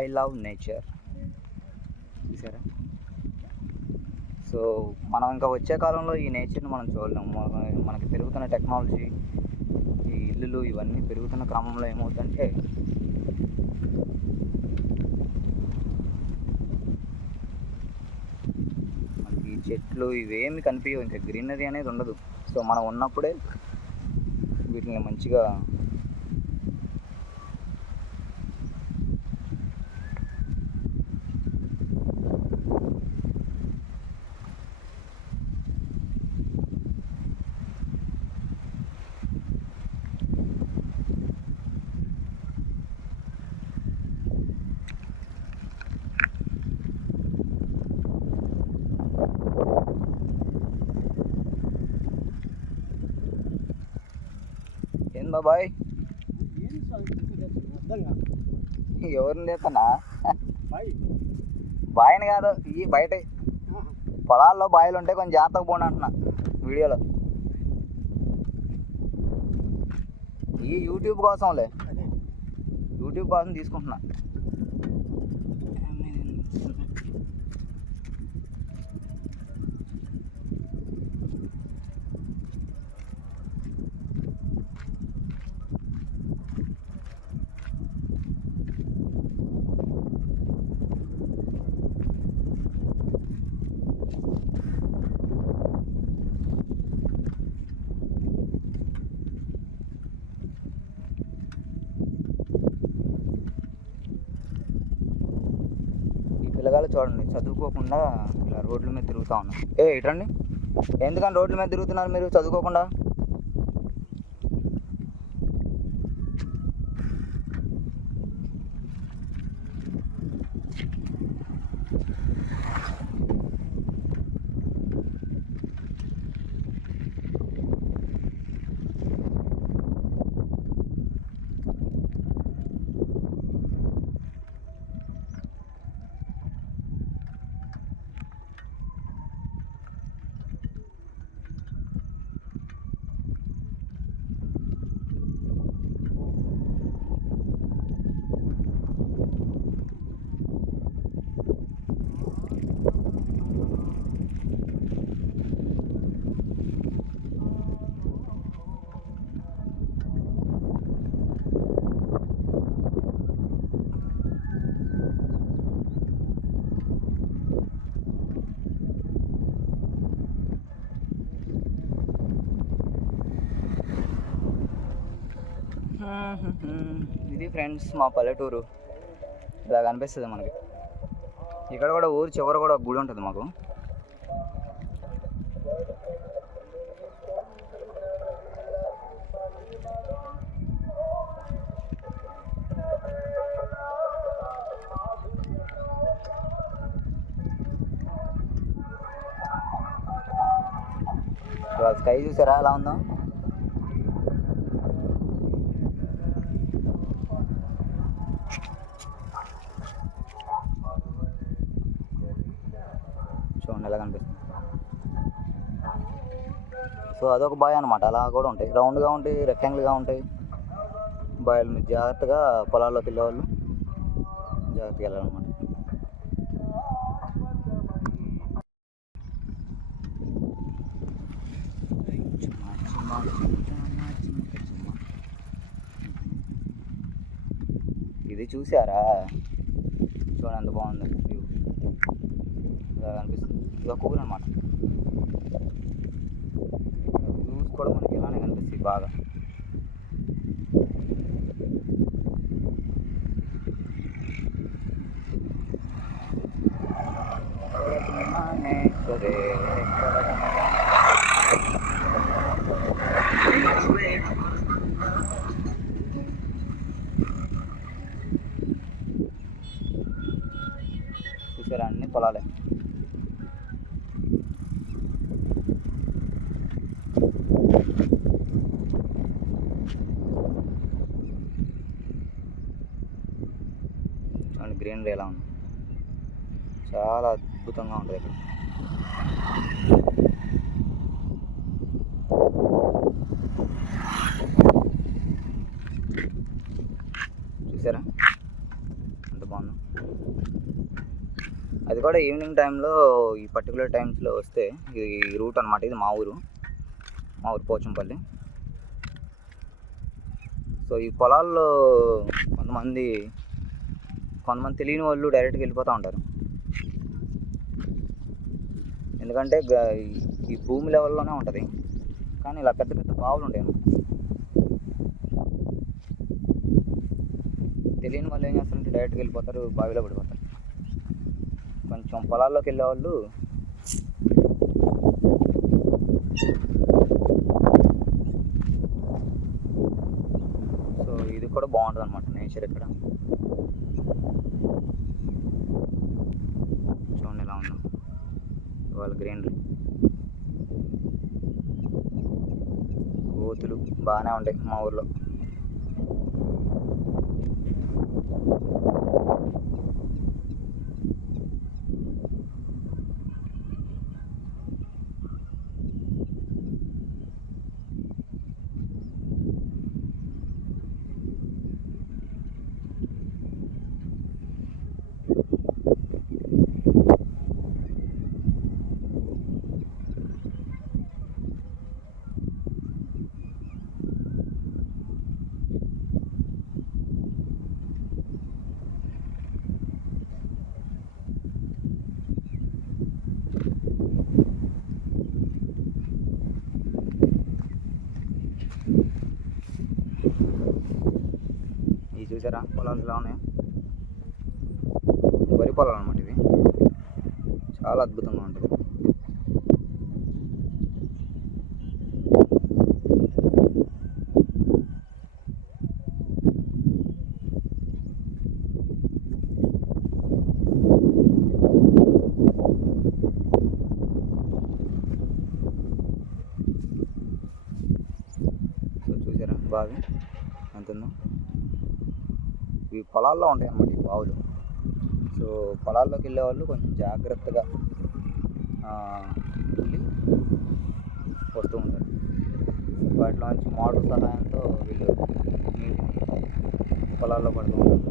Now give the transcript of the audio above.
I love nature. చూసారా? So మనం ఇంకా వచ్చే కాలంలో ఈ నేచర్ని మనం చూడలేము. మనకి పెరుగుతున్న టెక్నాలజీ, ఈ ఇల్లులు ఇవన్నీ పెరుగుతున్న క్రమంలో ఏమవుతుందంటే మనకి ఈ చెట్లు ఇవేమి కనిపించవు, ఇంకా గ్రీనరీ అనేది ఉండదు. సో మనం ఉన్నప్పుడే వీటిని మంచిగా ఏం బాబాయ్ ఎవరిని చేస్తానా? బాయిని కాదు, ఈ బయట పొలాల్లో బాయిలు ఉంటే కొంచెం జాగ్రత్తగా పోండి అంటున్నా వీడియోలో. ఈ యూట్యూబ్ కోసంలే, యూట్యూబ్ కోసం తీసుకుంటున్నా. పిల్లగాళ్ళు చూడండి, చదువుకోకుండా ఇలా రోడ్ల మీద తిరుగుతూ ఉన్నారు. ఇటండి, ఎందుకని రోడ్ల మీద తిరుగుతున్నారు మీరు చదువుకోకుండా? ఇది ఫ్రెండ్స్ మా పల్లెటూరు. ఇలా కనిపిస్తుంది మనకి. ఇక్కడ కూడా ఊరు చివర కూడా ఒక గుడి ఉంటుంది మాకు. స్కై చూసారా ఎలా ఉందో? చూడండి ఎలా కనిపిస్తుంది. సో అదొక బాయ్ అనమాట. అలా కూడా ఉంటాయి, రౌండ్గా ఉంటాయి, రెక్టాంగిల్గా ఉంటాయి బాయలు. మీరు జాగ్రత్తగా పొలాల్లోకి వెళ్ళేవాళ్ళు జాగ్రత్తగా వెళ్ళాలన్నమాట. ఇది చూసారా? చూడండి ఎంత బాగుంది వ్యూ. ఇలా కనిపిస్తుంది. ఇది ఒక ఊరు అనమాట. వ్యూస్ కూడా మనకి ఇలానే కనిపిస్తుంది బాగా. చూసారా? అన్ని పొలాలే. చూడండి గ్రీనరీ ఎలా ఉంది, చాలా అద్భుతంగా ఉంటుంది ఇక్కడ. చూసారా ఎంత బాగుందో? కూడా ఈవినింగ్ టైంలో ఈ పర్టికులర్ టైమ్స్లో వస్తే ఈ రూట్ అనమాట. ఇది మా ఊరు పోచంపల్లి. సో ఈ పొలాల్లో కొంతమంది తెలియని వాళ్ళు డైరెక్ట్గా వెళ్ళిపోతూ ఉంటారు. ఎందుకంటే ఈ భూమి లెవెల్లోనే ఉంటుంది, కానీ ఇలా పెద్ద పెద్ద బావులు ఉంటాయి. తెలియని వాళ్ళు ఏం చేస్తారంటే డైరెక్ట్గా వెళ్ళిపోతారు, బావిలో పడిపోతారు. కొంచెం పొలాల్లోకి వెళ్ళేవాళ్ళు సో ఇది కూడా బాగుంటుంది అనమాట నేచర్ ఇక్కడ. చూడండి ఎలా ఉందో ఇవాళ గ్రీనరీ. కోతులు బాగానే ఉంటాయి మా ఊర్లో. ఇవి చూసారా పొలాలు ఎలా ఉన్నాయో? వరి పొలాలు అనమాట ఇవి. చాలా అద్భుతంగా ఉంటుంది. సో చూసారా బావి ఎంత ఉందో? ఇవి పొలాల్లో ఉంటాయి అన్నమాట ఈ బావులు. సో పొలాల్లోకి వెళ్ళే వాళ్ళు కొంచెం జాగ్రత్తగా వెళ్ళి వస్తూ ఉంటారు. వాటిలోంచి మోటార్ సహాయంతో వీళ్ళు నీటిని పొలాల్లో పడుతూ ఉంటారు.